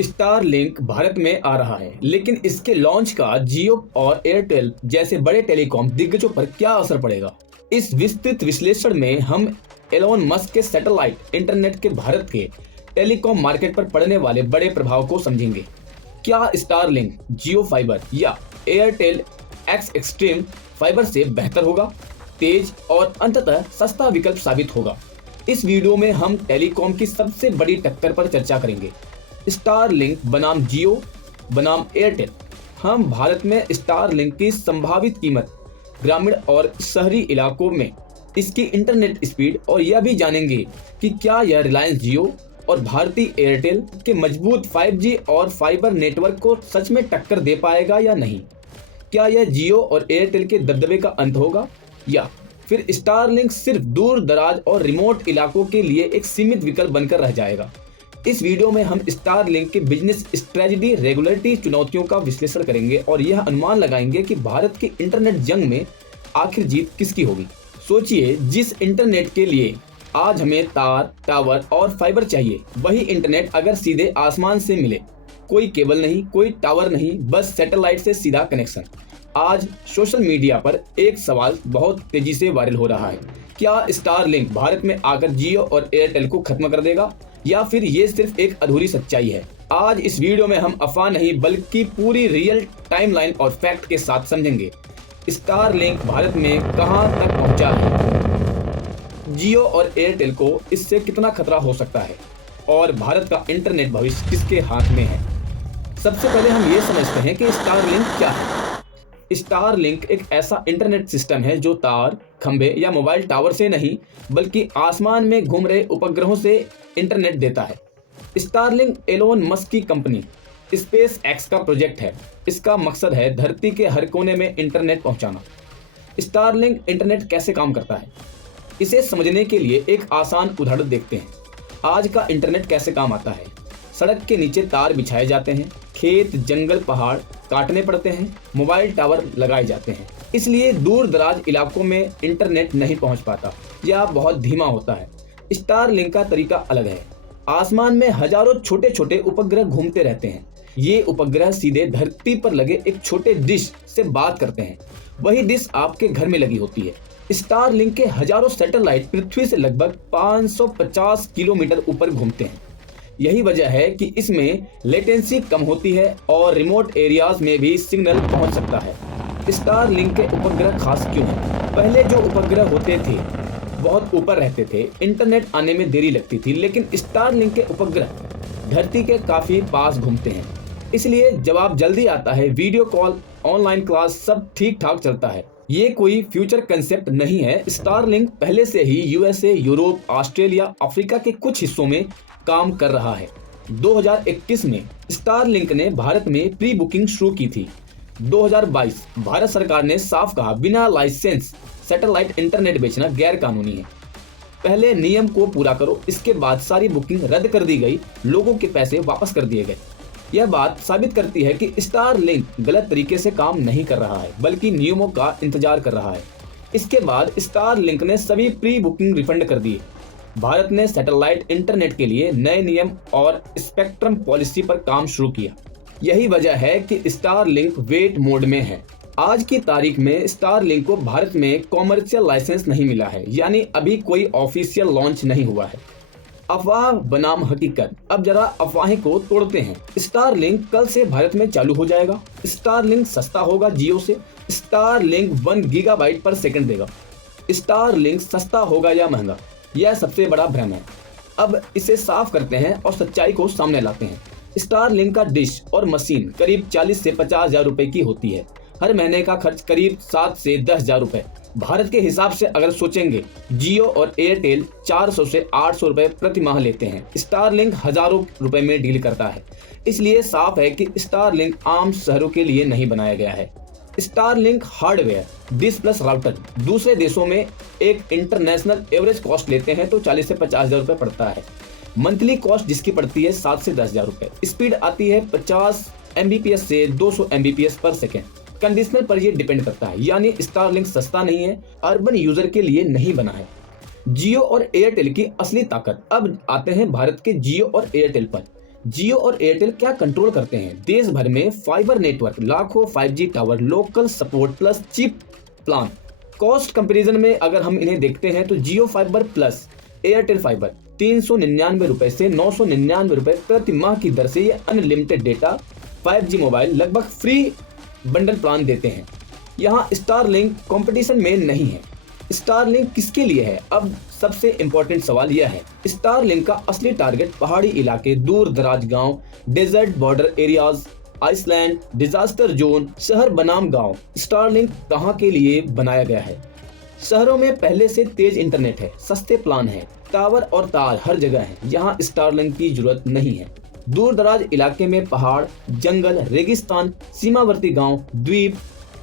Starlink Bharat में आ रहा है, लेकिन इसके लॉन्च का जियो और एयरटेल जैसे बड़े टेलीकॉम दिग्गजों पर क्या असर पड़ेगा। इस विस्तृत विश्लेषण में हम एलोन मस्क के सैटेलाइट इंटरनेट के भारत के टेलीकॉम मार्केट पर पड़ने वाले बड़े प्रभाव को समझेंगे। क्या स्टारलिंक जियो फाइबर या एयरटेल एक्स एक्सट्रीम फाइबर से बेहतर होगा, तेज और अंततः सस्ता विकल्प साबित होगा। इस वीडियो में हम टेलीकॉम की सबसे बड़ी टक्कर पर चर्चा करेंगे। स्टारलिंक बनाम जियो बनाम एयरटेल। हम भारत में स्टारलिंक की संभावित कीमत, ग्रामीण और शहरी इलाकों में इसकी इंटरनेट स्पीड और यह भी जानेंगे कि क्या यह रिलायंस जियो और भारती एयरटेल के मजबूत 5G और फाइबर नेटवर्क को सच में टक्कर दे पाएगा या नहीं। क्या यह जियो और एयरटेल के दबदबे का अंत होगा या फिर स्टारलिंक सिर्फ दूर दराज और रिमोट इलाकों के लिए एक सीमित विकल्प बनकर रह जाएगा। इस वीडियो में हम स्टारलिंक के बिजनेस स्ट्रेटजी, रेगुलेटरी चुनौतियों का विश्लेषण करेंगे और यह अनुमान लगाएंगे कि भारत की इंटरनेट जंग में आखिर जीत किसकी होगी। सोचिए, जिस इंटरनेट के लिए आज हमें तार, टावर और फाइबर चाहिए, वही इंटरनेट अगर सीधे आसमान से मिले, कोई केबल नहीं, कोई टावर नहीं, बस सैटेलाइट से सीधा कनेक्शन। आज सोशल मीडिया पर एक सवाल बहुत तेजी से वायरल हो रहा है। क्या स्टारलिंक भारत में आकर जियो और एयरटेल को खत्म कर देगा या फिर ये सिर्फ एक अधूरी सच्चाई है। आज इस वीडियो में हम अफवाह नहीं बल्कि पूरी रियल टाइमलाइन और फैक्ट के साथ समझेंगे स्टारलिंक भारत में कहां तक पहुंचा है, जियो और एयरटेल को इससे कितना खतरा हो सकता है और भारत का इंटरनेट भविष्य किसके हाथ में है। सबसे पहले हम ये समझते हैं कि स्टारलिंक क्या है। स्टारलिंक एक ऐसा इंटरनेट सिस्टम है जो तार, खंबे या मोबाइल टावर से नहीं बल्कि आसमान में घूम रहे उपग्रहों से इंटरनेट देता है। स्टारलिंक एलोन मस्क की कंपनी स्पेस एक्स का प्रोजेक्ट है। इसका मकसद है धरती के हर कोने में इंटरनेट पहुंचाना। स्टारलिंक इंटरनेट कैसे काम करता है, इसे समझने के लिए एक आसान उदाहरण देखते हैं। आज का इंटरनेट कैसे काम आता है। सड़क के नीचे तार बिछाए जाते हैं, खेत, जंगल, पहाड़ काटने पड़ते हैं, मोबाइल टावर लगाए जाते हैं। इसलिए दूर दराज इलाकों में इंटरनेट नहीं पहुंच पाता या बहुत धीमा होता है। स्टारलिंक का तरीका अलग है। आसमान में हजारों छोटे छोटे उपग्रह घूमते रहते हैं। ये उपग्रह सीधे धरती पर लगे एक छोटे डिश से बात करते हैं। वही डिश आपके घर में लगी होती है। स्टारलिंक के हजारों सैटेलाइट पृथ्वी से लगभग 550 किलोमीटर ऊपर घूमते हैं। यही वजह है कि इसमें लेटेंसी कम होती है और रिमोट एरियाज में भी सिग्नल पहुंच सकता है। स्टारलिंक के उपग्रह खास क्यों हैं? पहले जो उपग्रह होते थे बहुत ऊपर रहते थे, इंटरनेट आने में देरी लगती थी, लेकिन स्टारलिंक के उपग्रह धरती के काफी पास घूमते हैं। इसलिए जवाब जल्दी आता है, वीडियो कॉल, ऑनलाइन क्लास सब ठीक ठाक चलता है। ये कोई फ्यूचर कंसेप्ट नहीं है। स्टारलिंक पहले से ही यूएसए, यूरोप, ऑस्ट्रेलिया, अफ्रीका के कुछ हिस्सों में काम कर रहा है। 2021 में स्टारलिंक ने भारत में प्री बुकिंग शुरू की थी। 2022 भारत सरकार ने साफ कहा, बिना लाइसेंस सैटेलाइट इंटरनेट बेचना गैर कानूनी है। पहले नियम को पूरा करो, इसके बाद सारी बुकिंग रद्द कर दी गई, लोगों के पैसे वापस कर दिए गए। यह बात साबित करती है कि स्टारलिंक गलत तरीके से काम नहीं कर रहा है बल्कि नियमों का इंतजार कर रहा है। इसके बाद स्टारलिंक ने सभी प्री बुकिंग रिफंड कर दिए। भारत ने सैटेलाइट इंटरनेट के लिए नए नियम और स्पेक्ट्रम पॉलिसी पर काम शुरू किया। यही वजह है कि स्टारलिंक वेट मोड में है। आज की तारीख में स्टारलिंक को भारत में कॉमर्शियल लाइसेंस नहीं मिला है, यानी अभी कोई ऑफिशियल लॉन्च नहीं हुआ है। अफवाह बनाम हकीकत। अब जरा अफवाहें को तोड़ते हैं। स्टारलिंक कल से भारत में चालू हो जाएगा। स्टारलिंक सस्ता होगा जियो से। स्टारलिंक 1 गीगाबाइट पर सेकंड देगा। स्टारलिंक सस्ता होगा या महंगा, यह सबसे बड़ा भ्रम है। अब इसे साफ करते हैं और सच्चाई को सामने लाते हैं। स्टारलिंक का डिश और मशीन करीब 40 से 50 हजार रुपए की होती है। हर महीने का खर्च करीब 7 से 10 हजार रुपए। भारत के हिसाब से अगर सोचेंगे, जियो और एयरटेल 400 से 800 रुपए प्रति माह लेते हैं। स्टारलिंक हजारों रुपए में डील करता है। इसलिए साफ है कि स्टारलिंक आम शहरों के लिए नहीं बनाया गया है। Starlink hardware, dish plus router दूसरे देशों में एक इंटरनेशनल एवरेज कॉस्ट लेते हैं तो 40 से 50 हजार रुपए पड़ता है। मंथली कॉस्ट जिसकी पड़ती है 7 से 10 हजार रुपए। स्पीड आती है 50 Mbps से 200 Mbps पर सेकेंड। कंडीशनर पर यह डिपेंड करता है, यानी स्टारलिंक सस्ता नहीं है, अर्बन यूजर के लिए नहीं बना है। जियो और एयरटेल की असली ताकत। अब आते हैं भारत के जियो और एयरटेल पर। जियो और एयरटेल क्या कंट्रोल करते हैं? देश भर में फाइबर नेटवर्क, लाखों 5G tower, local support plus cheap plan. Cost comparison में अगर हम इन्हें देखते हैं तो Jio fibre plus Airtel fibre 399 रुपए से 999 रुपए प्रति माह की दर से ये अनलिमिटेड डेटा 5G मोबाइल लगभग फ्री बंडल प्लान देते हैं। यहाँ स्टारलिंक कंपटीशन में नहीं है। स्टारलिंक किसके लिए है? अब सबसे इम्पोर्टेंट सवाल यह है, स्टारलिंक का असली टारगेट पहाड़ी इलाके, दूर दराज गांव, desert border areas, island, disaster zone, शहर बनाम गांव। स्टारलिंक कहां के लिए बनाया गया है? शहरों में पहले से तेज इंटरनेट है, सस्ते प्लान है, टावर और तार हर जगह है, यहाँ स्टारलिंक की जरूरत नहीं है। दूर दराज इलाके में पहाड़, जंगल, रेगिस्तान, सीमावर्ती गांव, द्वीप,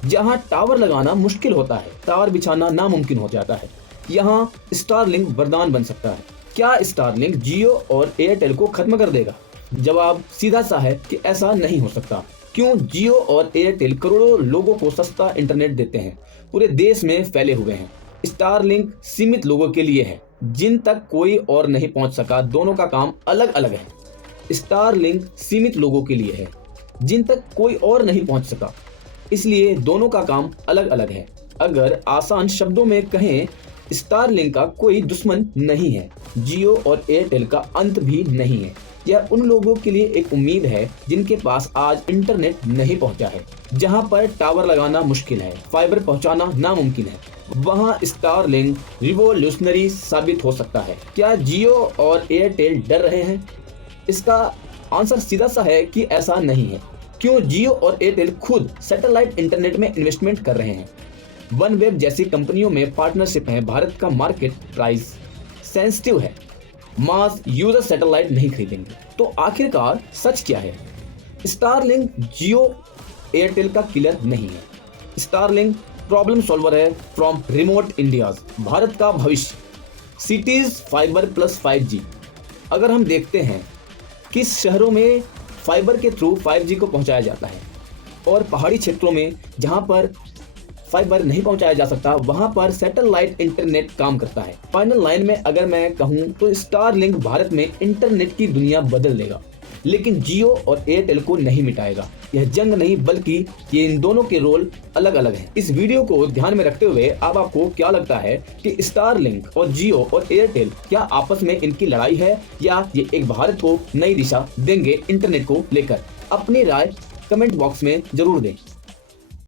जहां टावर लगाना मुश्किल होता है, टावर बिछाना नामुमकिन हो जाता है, यहाँ स्टारलिंक वरदान बन सकता है। क्या स्टारलिंक जियो और एयरटेल को खत्म कर देगा? जवाब सीधा सा है कि ऐसा नहीं हो सकता। क्यों? जियो और एयरटेल करोड़ों लोगों को सस्ता इंटरनेट देते हैं, पूरे देश में फैले हुए हैं। स्टारलिंक सीमित लोगों के लिए है, जिन तक कोई और नहीं पहुंच सका। दोनों का काम अलग अलग है। स्टारलिंक सीमित लोगों के लिए है, जिन तक कोई और नहीं पहुंच सका, इसलिए दोनों का काम अलग अलग है। अगर आसान शब्दों में कहें, स्टारलिंक का कोई दुश्मन नहीं है, जियो और एयरटेल का अंत भी नहीं है। यह उन लोगों के लिए एक उम्मीद है जिनके पास आज इंटरनेट नहीं पहुंचा है, जहां पर टावर लगाना मुश्किल है, फाइबर पहुंचाना नामुमकिन है। वहां स्टारलिंक रिवोल्यूशनरी साबित हो सकता है। क्या जियो और एयरटेल डर रहे हैं? इसका आंसर सीधा सा है कि ऐसा नहीं है। क्यों? जियो और एयरटेल खुद सैटेलाइट इंटरनेट में इन्वेस्टमेंट कर रहे हैं। वनवेब जैसी कंपनियों में पार्टनरशिप है। भारत का मार्केट प्राइस सेंसिटिव है, मास यूजर सैटेलाइट नहीं खरीदेंगे। तो आखिरकार सच क्या है? स्टारलिंक जियो एयरटेल का किलर नहीं है। स्टारलिंक प्रॉब्लम सॉल्वर है फ्रॉम रिमोट इंडियाज, भारत का भविष्य। Cities fibre plus 5G। अगर हम देखते हैं किस शहरों में फाइबर के थ्रू 5G को पहुंचाया जाता है और पहाड़ी क्षेत्रों में जहां पर फाइबर नहीं पहुंचाया जा सकता, वहां पर सैटेलाइट इंटरनेट काम करता है। फाइनल लाइन में अगर मैं कहूं तो स्टारलिंक भारत में इंटरनेट की दुनिया बदल देगा, लेकिन जियो और एयरटेल को नहीं मिटाएगा। यह जंग नहीं, बल्कि ये इन दोनों के रोल अलग अलग हैं। इस वीडियो को ध्यान में रखते हुए अब आपको क्या लगता है कि स्टारलिंक और जियो और एयरटेल क्या आपस में इनकी लड़ाई है, या ये एक भारत को नई दिशा देंगे इंटरनेट को लेकर? अपनी राय कमेंट बॉक्स में जरूर दें।